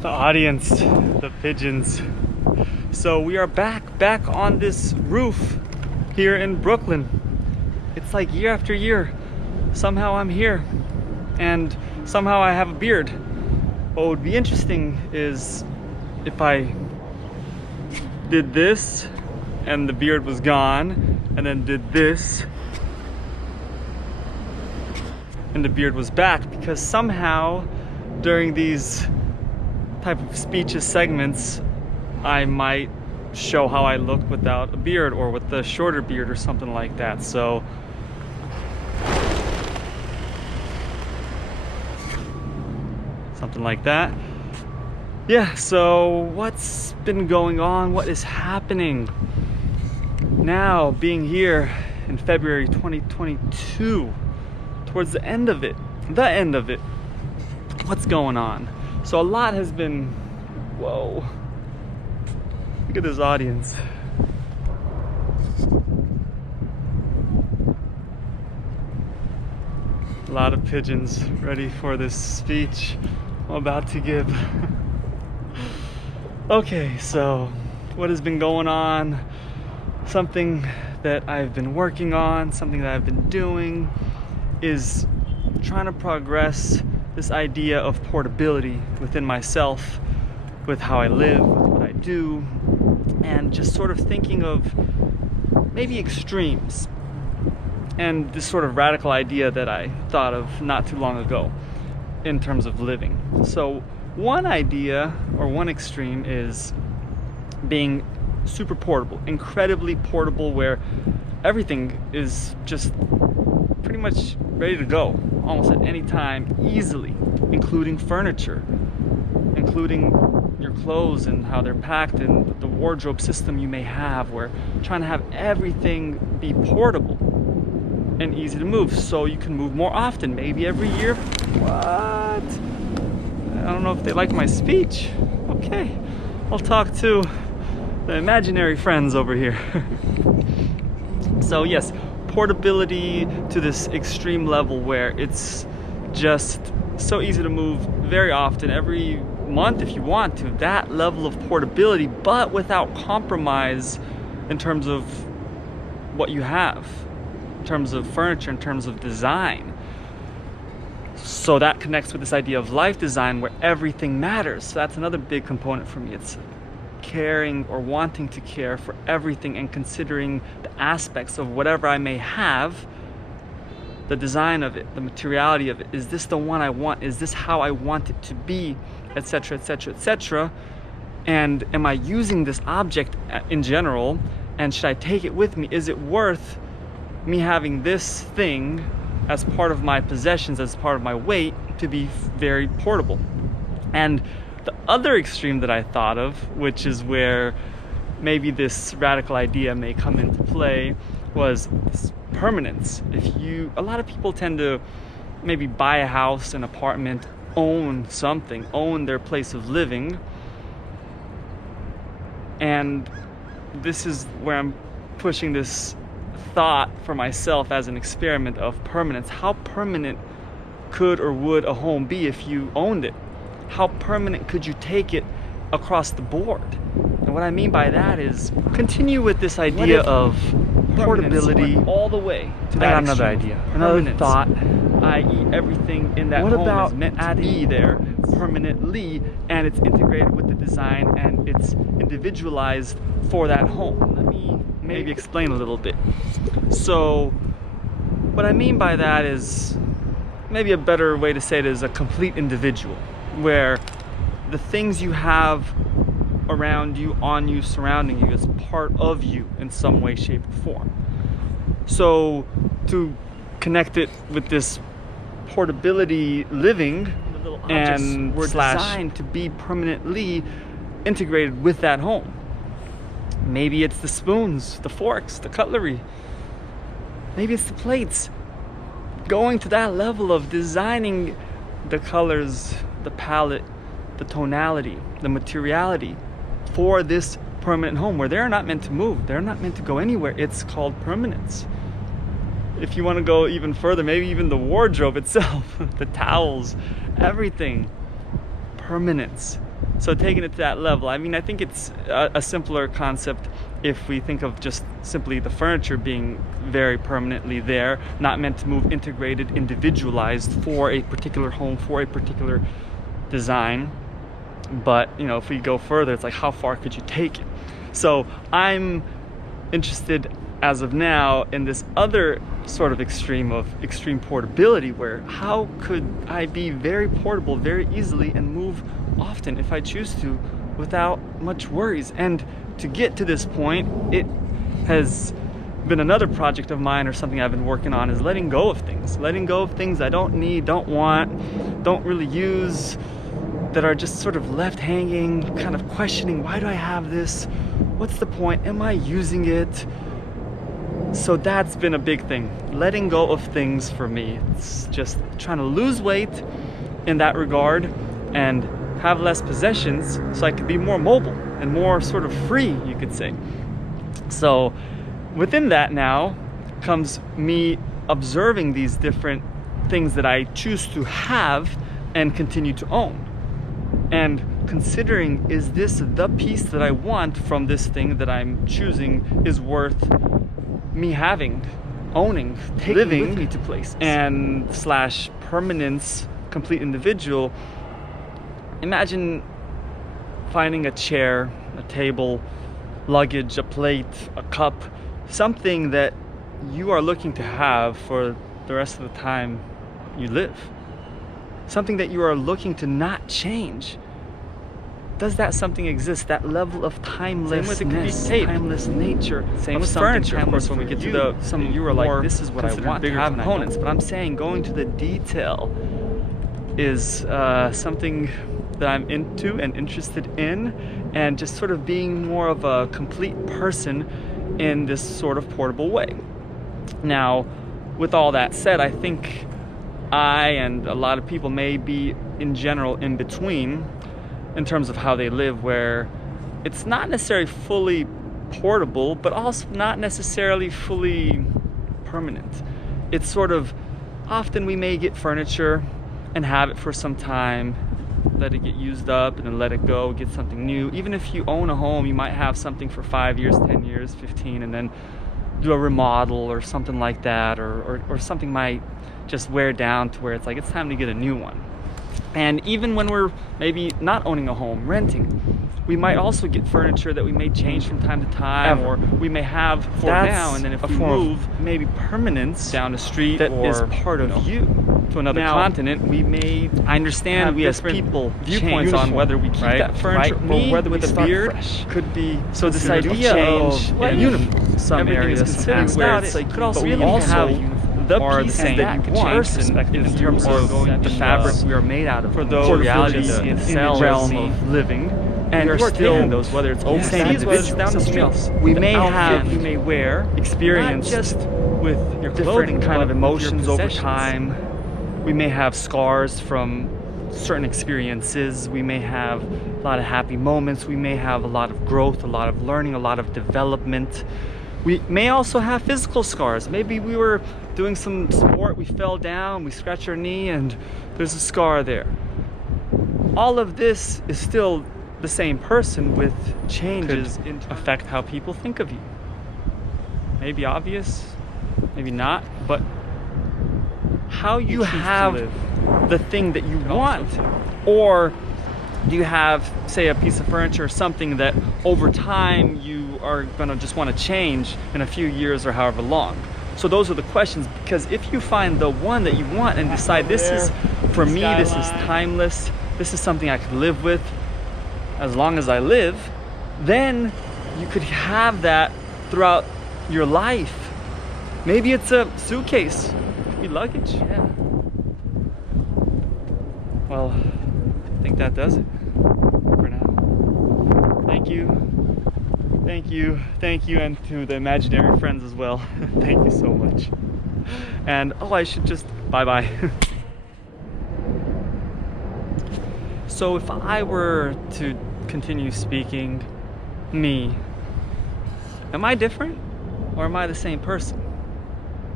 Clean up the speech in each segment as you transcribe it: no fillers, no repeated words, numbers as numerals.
The audience, the pigeons. So we are back on this roof here in Brooklyn. It's like year after year. Somehow I'm here and somehow I have a beard. What would be interesting is if I did this and the beard was gone, and then did this and the beard was back, because somehow during these type of speeches segments I might show how I look without a beard or with the shorter beard or something like that. So something like that. Yeah, so what's been going on? What is happening? Now, being here in February 2022, towards the end of it, what's going on? So a lot has been, whoa, look at this audience. A lot of pigeons ready for this speech I'm about to give. Okay, so what has been going on? Something that I've been working on, something that I've been doing is trying to progress this idea of portability within myself, with how I live, with what I do, and just sort of thinking of maybe extremes and this sort of radical idea that I thought of not too long ago in terms of living. So one idea or one extreme is being super portable, incredibly portable, where everything is just pretty much ready to go almost at any time, easily, including furniture, including your clothes and how they're packed, and the wardrobe system you may have, where trying to have everything be portable and easy to move so you can move more often, maybe every year. What? I don't know if they like my speech. Okay, I'll talk to the imaginary friends over here. So yes, portability to this extreme level where it's just so easy to move very often, every month if you want to, that level of portability, but without compromise in terms of what you have, in terms of furniture, in terms of design. So that connects with this idea of life design where everything matters. So that's another big component for me. It's caring or wanting to care for everything and considering the aspects of whatever I may have, the design of it, the materiality of it. Is this the one I want? Is this how I want it to be? Etc., etc., etc. And am I using this object in general? And should I take it with me? Is it worth me having this thing as part of my possessions, as part of my weight, to be very portable? And the other extreme that I thought of, which is where maybe this radical idea may come into play, was this permanence. A lot of people tend to maybe buy a house, an apartment, own something, own their place of living. And this is where I'm pushing this thought for myself as an experiment of permanence. How permanent could or would a home be if you owned it? How permanent could you take it across the board? And what I mean by that is continue with this idea of portability all the way to that. I got another idea, another thought, i.e. everything in that home is meant to be there permanently, and it's integrated with the design and it's individualized for that home. Let me maybe explain a little bit. So what I mean by that is, maybe a better way to say it is a complete individual, where the things you have around you, on you, surrounding you is part of you in some way, shape, or form. So to connect it with this portability living, the little and were designed to be permanently integrated with that home. Maybe it's the spoons, the forks, the cutlery. Maybe it's the plates. Going to that level of designing the colors, the palette, the tonality, the materiality for this permanent home, where they're not meant to move, they're not meant to go anywhere. It's called permanence. If you want to go even further, maybe even the wardrobe itself, the towels, everything, permanence. So taking it to that level, I mean, I think it's a simpler concept if we think of just simply the furniture being very permanently there, not meant to move, integrated, individualized for a particular home, for a particular design. But, you know, if we go further, it's like, how far could you take it? So I'm interested as of now in this other sort of extreme of extreme portability, where how could I be very portable very easily and move often if I choose to without much worries. And to get to this point, it has been another project of mine, or something I've been working on, is letting go of things I don't need, don't want, don't really use, that are just sort of left hanging, kind of questioning, why do I have this? What's the point? Am I using it? So that's been a big thing, letting go of things for me. It's just trying to lose weight in that regard and have less possessions so I could be more mobile and more sort of free, you could say. So within that now comes me observing these different things that I choose to have and continue to own, and considering, is this the piece that I want from this thing that I'm choosing is worth me having, owning, living with me to places, and slash permanence, complete individual. Imagine finding a chair, a table, luggage, a plate, a cup, something that you are looking to have for the rest of the time you live. Something that you are looking to not change. Does that something exist? That level of timelessness, timeless nature. Same with furniture. Of course, when we get to the some, you were like, this is what I want to have components. But I'm saying going to the detail is something that I'm into and interested in, and just sort of being more of a complete person in this sort of portable way. Now, with all that said, I think I and a lot of people may be in general in between in terms of how they live, where it's not necessarily fully portable, but also not necessarily fully permanent. It's sort of, often we may get furniture and have it for some time, let it get used up and then let it go, get something new. Even if you own a home, you might have something for 5 years, 10 years, 15, and then do a remodel or something like that, or something might just wear down to where it's like, it's time to get a new one. And even when we're maybe not owning a home, renting, we might also get furniture that we may change from time to time, or we may have for now, and then if we move, maybe permanence down the street that is part of you to another continent, we may, I understand, we as people viewpoints on whether we keep that furniture or whether we start fresh. Could be so this idea of uniform. Some areas where it's like, could also really have the pieces that you want in terms of the fabric we are made out of, for those realities in the realm of living, and you are still those, whether it's overseas, down the streets. We may have, you may wear, experience just with your different kind of emotions over time. We may have scars from certain experiences. We may have a lot of happy moments. We may have a lot of growth, a lot of learning, a lot of development. We may also have physical scars. Maybe we were doing some sport, we fell down, we scratched our knee, and there's a scar there. All of this is still the same person, with changes affect how people think of you. Maybe obvious, maybe not, but how you have the thing that you want, or do you have, say, a piece of furniture or something that over time you are gonna just want to change in a few years or however long? So those are the questions, because if you find the one that you want and decide, this is for me, this is timeless, this is something I could live with as long as I live, then you could have that throughout your life. Maybe it's a suitcase, it could be luggage. Yeah. Well, I think that does it for now. Thank you, and to the imaginary friends as well. Thank you so much. And I should just bye. So if I were to continue speaking me, am I different, or am I the same person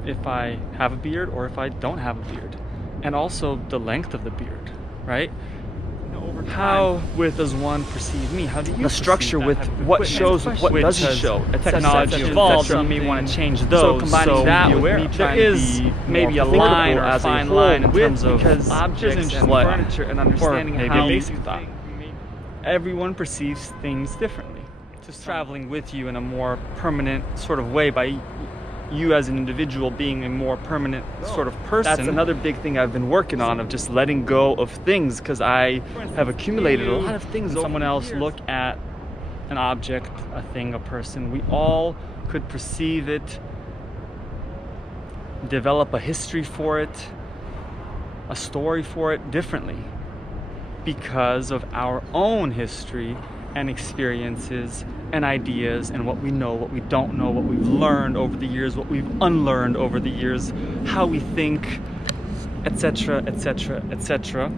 if I have a beard or if I don't have a beard? And also the length of the beard, right? how with does one perceive me? How do you The structure with what shows, what doesn't show. Technology evolves, so you may want to change those. So combining that with me, there is maybe a line or a fine line in terms of objects and furniture and understanding how basic thought. Everyone perceives things differently. Just traveling with you in a more permanent sort of way by you as an individual being a more permanent sort of person. That's another big thing I've been working on, of just letting go of things, because I have accumulated a lot of things. Someone else look at an object, a thing, a person, we all could perceive it, develop a history for it, a story for it differently because of our own history and experiences and ideas and what we know, what we don't know, what we've learned over the years, what we've unlearned over the years, how we think, etc., etc., etc.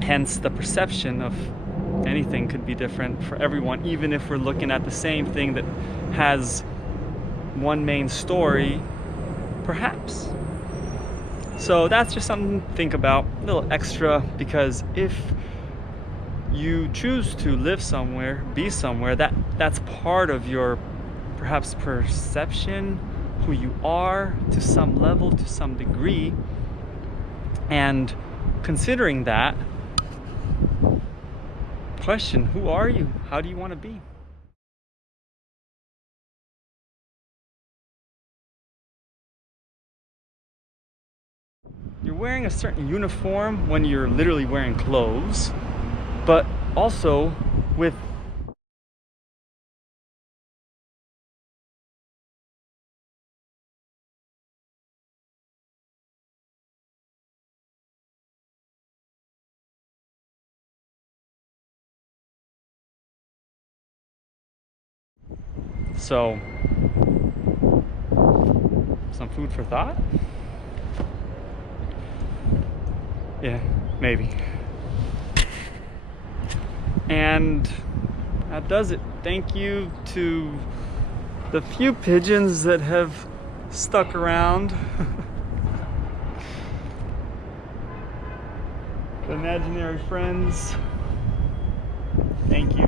Hence, the perception of anything could be different for everyone, even if we're looking at the same thing that has one main story, perhaps. So that's just something to think about, a little extra, because if you choose to live somewhere, be somewhere, that's part of your perhaps perception, who you are to some level, to some degree. And considering that question, who are you? How do you want to be? You're wearing a certain uniform when you're literally wearing clothes, but also with so some food for thought? Yeah, maybe. And that does it. Thank you to the few pigeons that have stuck around. The imaginary friends. Thank you.